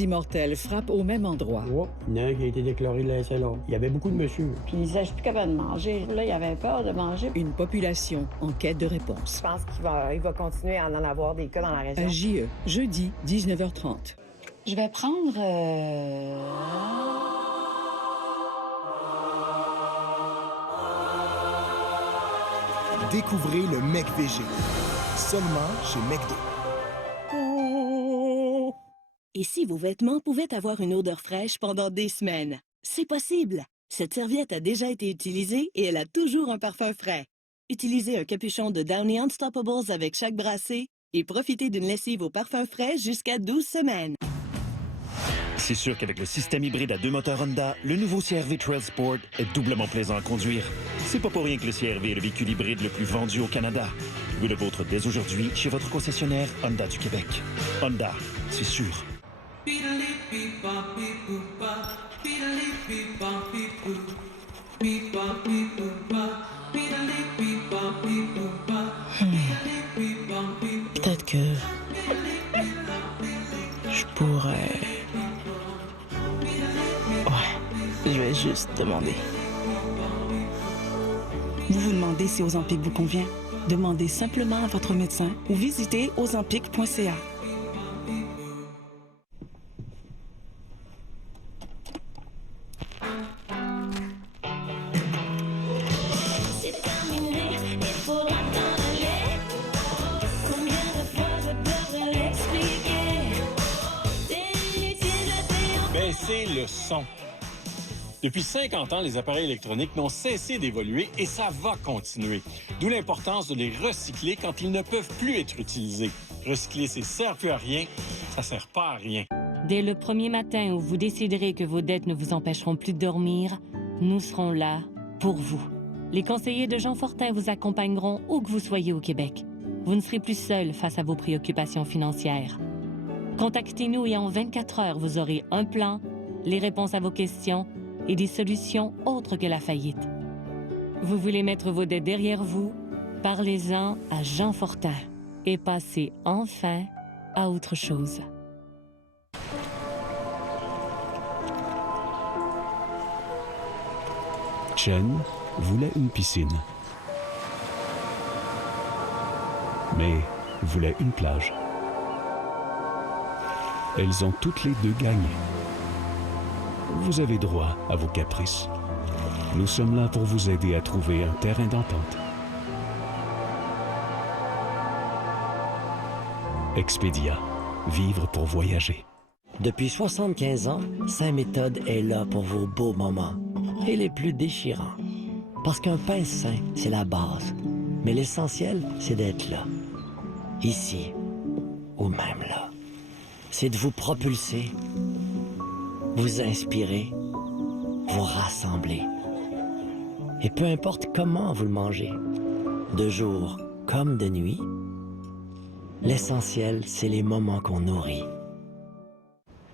Immortel frappe au même endroit. Oh, il y en a un qui a été déclaré de la SLA. Il y avait beaucoup de monsieur. Puis il disait, je suis plus capable de manger. Là, il avait peur de manger. Une population en quête de réponse. Je pense qu'il va continuer à en avoir des cas dans la région. À JE, jeudi, 19h30. Je vais prendre... Découvrez le McVG. Seulement chez McDo. Et si vos vêtements pouvaient avoir une odeur fraîche pendant des semaines? C'est possible! Cette serviette a déjà été utilisée et elle a toujours un parfum frais. Utilisez un capuchon de Downy Unstoppables avec chaque brassée et profitez d'une lessive au parfum frais jusqu'à 12 semaines. C'est sûr qu'avec le système hybride à 2 moteurs Honda, le nouveau CR-V Trail Sport est doublement plaisant à conduire. C'est pas pour rien que le CR-V est le véhicule hybride le plus vendu au Canada. Louez le vôtre dès aujourd'hui chez votre concessionnaire Honda du Québec. Honda, c'est sûr. Peut-être que je pourrais... Ouais, je vais juste demander. Vous vous demandez si Ozempic vous convient? Demandez simplement à votre médecin ou visitez ozempic.ca. Baissez le son. Depuis 50 ans, les appareils électroniques n'ont cessé d'évoluer et ça va continuer. D'où l'importance de les recycler quand ils ne peuvent plus être utilisés. Recycler, ça ne sert plus à rien, ça ne sert pas à rien. Dès le premier matin où vous déciderez que vos dettes ne vous empêcheront plus de dormir, nous serons là pour vous. Les conseillers de Jean Fortin vous accompagneront où que vous soyez au Québec. Vous ne serez plus seul face à vos préoccupations financières. Contactez-nous et en 24 heures, vous aurez un plan, les réponses à vos questions et des solutions autres que la faillite. Vous voulez mettre vos dettes derrière vous? Parlez-en à Jean Fortin et passez enfin à autre chose. Chen voulait une piscine, mais voulait une plage. Elles ont toutes les deux gagné. Vous avez droit à vos caprices. Nous sommes là pour vous aider à trouver un terrain d'entente. Expedia. Vivre pour voyager. Depuis 75 ans, Saint-Méthode est là pour vos beaux moments et les plus déchirants. Parce qu'un pain sain, c'est la base. Mais l'essentiel, c'est d'être là. Ici, ou même là. C'est de vous propulser, vous inspirer, vous rassembler. Et peu importe comment vous le mangez, de jour comme de nuit, l'essentiel, c'est les moments qu'on nourrit.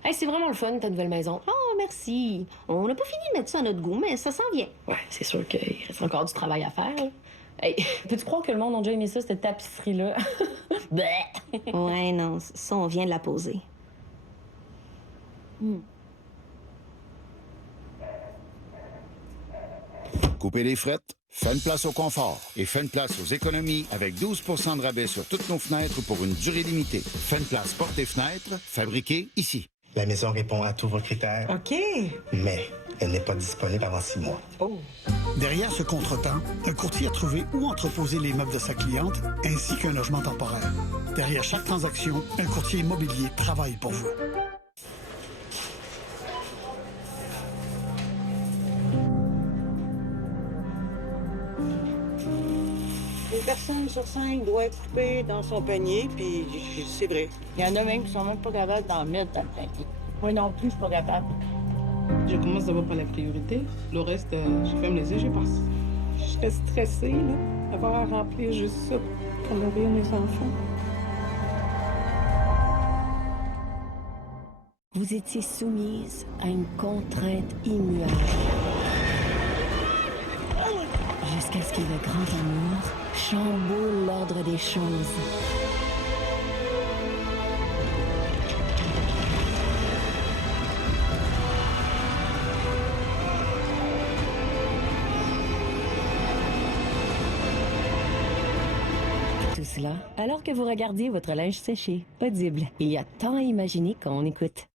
Hey, c'est vraiment le fun, ta nouvelle maison. Oh, merci. On n'a pas fini de mettre ça à notre goût, mais ça s'en vient. Ouais, c'est sûr qu'il reste encore du travail à faire. Hey, peux-tu croire que le monde a déjà aimé ça, cette tapisserie-là? Ouais, non, ça, on vient de la poser. Coupez les frettes, faites une place au confort et faites une place aux économies avec 12 % de rabais sur toutes nos fenêtres pour une durée limitée. Faites une place portes et fenêtres, fabriquées ici. La maison répond à tous vos critères. OK. Mais elle n'est pas disponible avant 6 mois. Oh. Derrière ce contretemps, un courtier a trouvé où entreposer les meubles de sa cliente ainsi qu'un logement temporaire. Derrière chaque transaction, un courtier immobilier travaille pour vous. Une personne sur 5 doit être coupée dans son panier, puis c'est vrai. Il y en a même qui sont même pas capables d'en mettre dans le panier. Moi non plus, je suis pas capable. Je commence d'abord par la priorité. Le reste, je ferme les yeux, je passe. Je serais stressée, là, d'avoir à remplir juste ça pour nourrir mes enfants. Vous étiez soumise à une contrainte immuable. Jusqu'à ce que le grand amour chamboule l'ordre des choses. cela alors que vous regardiez votre linge séché. Audible. Il y a tant à imaginer quand on écoute.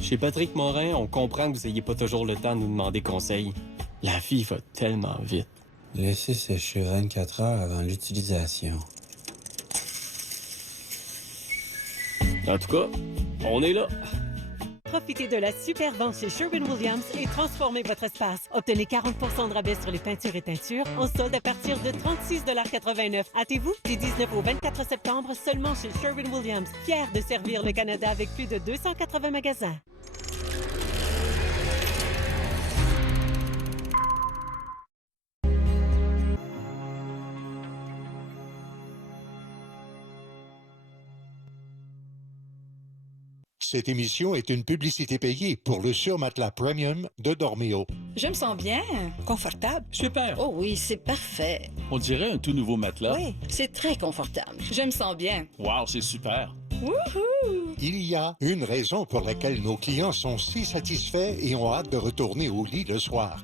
Chez Patrick Morin, on comprend que vous n'ayez pas toujours le temps de nous demander conseil. La vie va tellement vite. Laissez sécher 24 heures avant l'utilisation. En tout cas, on est là. Profitez de la super vente chez Sherwin-Williams et transformez votre espace. Obtenez 40 de rabais sur les peintures et teintures en solde à partir de 36,89 $. Hâtez-vous, du 19 au 24 septembre, seulement chez Sherwin-Williams. Fier de servir le Canada avec plus de 280 magasins. Cette émission est une publicité payée pour le surmatelas premium de Dormeo. Je me sens bien, confortable. Super. Oh oui, c'est parfait. On dirait un tout nouveau matelas. Oui, c'est très confortable. Je me sens bien. Wow, c'est super. Wouhou! Il y a une raison pour laquelle nos clients sont si satisfaits et ont hâte de retourner au lit le soir.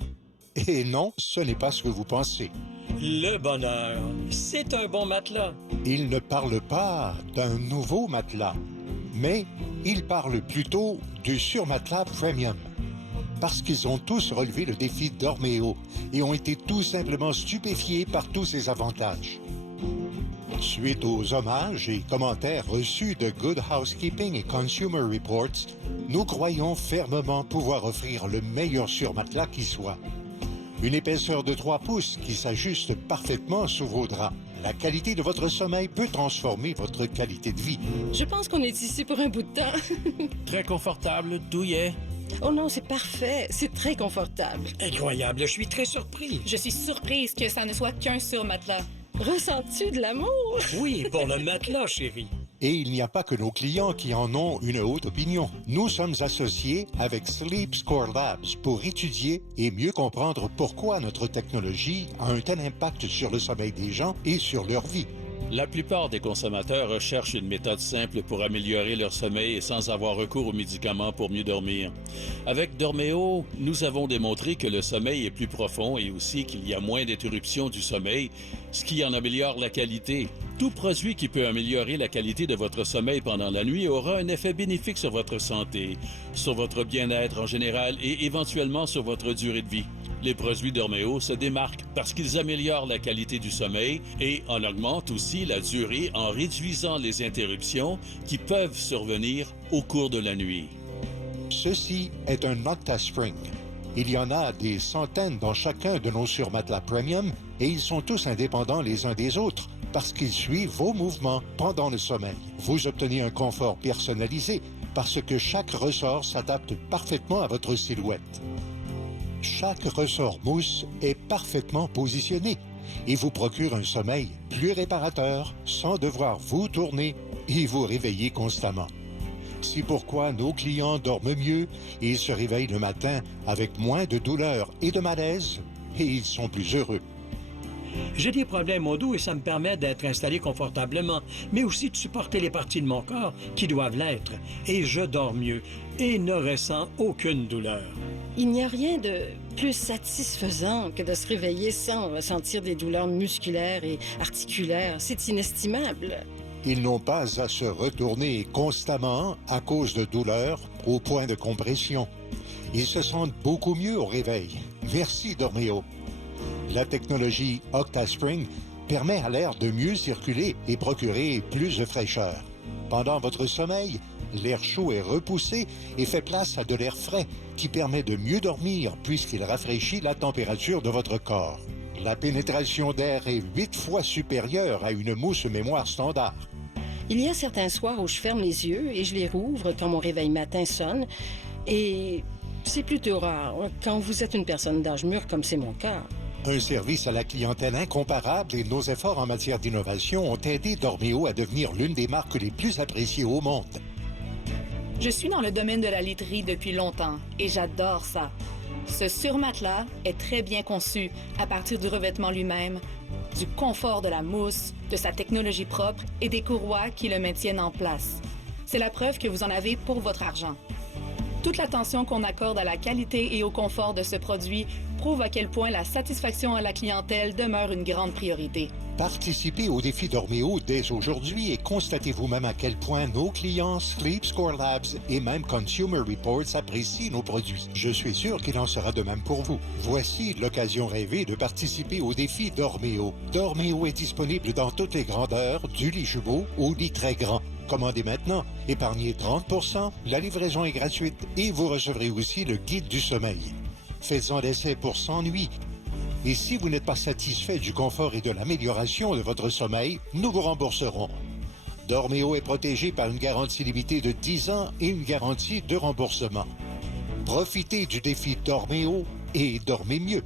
Et non, ce n'est pas ce que vous pensez. Le bonheur, c'est un bon matelas. Ils ne parlent pas d'un nouveau matelas, mais ils parlent plutôt du surmatelas premium. Parce qu'ils ont tous relevé le défi Dormeo et ont été tout simplement stupéfiés par tous ses avantages. Suite aux hommages et commentaires reçus de Good Housekeeping et Consumer Reports, nous croyons fermement pouvoir offrir le meilleur surmatelas qui soit. Une épaisseur de 3 pouces qui s'ajuste parfaitement sous vos draps. La qualité de votre sommeil peut transformer votre qualité de vie. Je pense qu'on est ici pour un bout de temps. Très confortable, douillet. Oh non, c'est parfait. C'est très confortable. Incroyable, je suis très surpris. Je suis surprise que ça ne soit qu'un surmatelas. Ressens-tu de l'amour? Oui, pour le matelas, chérie. Et il n'y a pas que nos clients qui en ont une haute opinion. Nous sommes associés avec Sleep Score Labs pour étudier et mieux comprendre pourquoi notre technologie a un tel impact sur le sommeil des gens et sur leur vie. La plupart des consommateurs recherchent une méthode simple pour améliorer leur sommeil et sans avoir recours aux médicaments pour mieux dormir. Avec Dormeo, nous avons démontré que le sommeil est plus profond et aussi qu'il y a moins d'interruptions du sommeil, ce qui en améliore la qualité. Tout produit qui peut améliorer la qualité de votre sommeil pendant la nuit aura un effet bénéfique sur votre santé, sur votre bien-être en général et éventuellement sur votre durée de vie. Les produits Dormeo se démarquent parce qu'ils améliorent la qualité du sommeil et en augmentent aussi la durée en réduisant les interruptions qui peuvent survenir au cours de la nuit. Ceci est un OctaSpring. Il y en a des centaines dans chacun de nos surmatelas premium et ils sont tous indépendants les uns des autres parce qu'ils suivent vos mouvements pendant le sommeil. Vous obtenez un confort personnalisé parce que chaque ressort s'adapte parfaitement à votre silhouette. Chaque ressort mousse est parfaitement positionné et vous procure un sommeil plus réparateur sans devoir vous tourner et vous réveiller constamment. C'est pourquoi nos clients dorment mieux et se réveillent le matin avec moins de douleurs et de malaise et ils sont plus heureux. J'ai des problèmes au dos et ça me permet d'être installé confortablement, mais aussi de supporter les parties de mon corps qui doivent l'être. Et je dors mieux et ne ressens aucune douleur. Il n'y a rien de plus satisfaisant que de se réveiller sans ressentir des douleurs musculaires et articulaires. C'est inestimable. Ils n'ont pas à se retourner constamment à cause de douleurs au point de compression. Ils se sentent beaucoup mieux au réveil. Merci Dormeo. La technologie OctaSpring permet à l'air de mieux circuler et procurer plus de fraîcheur. Pendant votre sommeil, l'air chaud est repoussé et fait place à de l'air frais qui permet de mieux dormir puisqu'il rafraîchit la température de votre corps. La pénétration d'air est 8 fois supérieure à une mousse mémoire standard. Il y a certains soirs où je ferme les yeux et je les rouvre quand mon réveil matin sonne. Et c'est plutôt rare quand vous êtes une personne d'âge mûr comme c'est mon cas. Un service à la clientèle incomparable et nos efforts en matière d'innovation ont aidé Dormeo à devenir l'une des marques les plus appréciées au monde. Je suis dans le domaine de la literie depuis longtemps et j'adore ça. Ce surmatelas est très bien conçu à partir du revêtement lui-même, du confort de la mousse, de sa technologie propre et des courroies qui le maintiennent en place. C'est la preuve que vous en avez pour votre argent. Toute l'attention qu'on accorde à la qualité et au confort de ce produit prouve à quel point la satisfaction à la clientèle demeure une grande priorité. Participez au défi Dorméo dès aujourd'hui et constatez vous-même à quel point nos clients Sleep Score Labs et même Consumer Reports apprécient nos produits. Je suis sûr qu'il en sera de même pour vous. Voici l'occasion rêvée de participer au défi Dorméo. Dorméo est disponible dans toutes les grandeurs, du lit jumeau au lit très grand. Commandez maintenant, épargnez 30%, la livraison est gratuite et vous recevrez aussi le guide du sommeil. Faites-en l'essai pour 100 nuits. Et si vous n'êtes pas satisfait du confort et de l'amélioration de votre sommeil, nous vous rembourserons. Dorméo est protégé par une garantie limitée de 10 ans et une garantie de remboursement. Profitez du défi Dorméo et dormez mieux.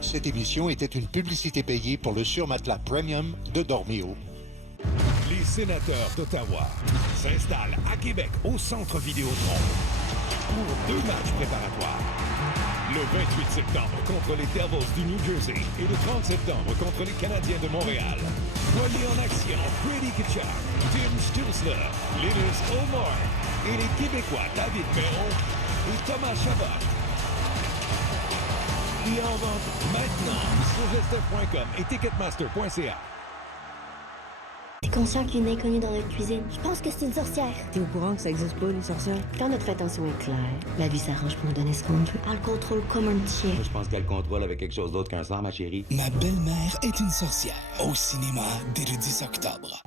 Cette émission était une publicité payée pour le surmatelas premium de Dorméo. Les sénateurs d'Ottawa s'installent à Québec au Centre Vidéotron pour 2 matchs préparatoires. Le 28 septembre contre les Devils du New Jersey et le 30 septembre contre les Canadiens de Montréal. Voyez en action Brady Tkachuk, Tim Stützle, Linus Omar et les Québécois David Perron et Thomas Chabot. Et en vente maintenant sur gestev.com et ticketmaster.ca. T'es conscient qu'il y a une inconnue dans notre cuisine? Je pense que c'est une sorcière. T'es au courant que ça existe pas, les sorcières? Quand notre attention est claire, la vie s'arrange pour nous donner ce qu'on veut. Elle contrôle comme un chien. Je pense qu'elle contrôle avec quelque chose d'autre qu'un sang, ma chérie. Ma belle-mère est une sorcière. Au cinéma dès le 10 octobre.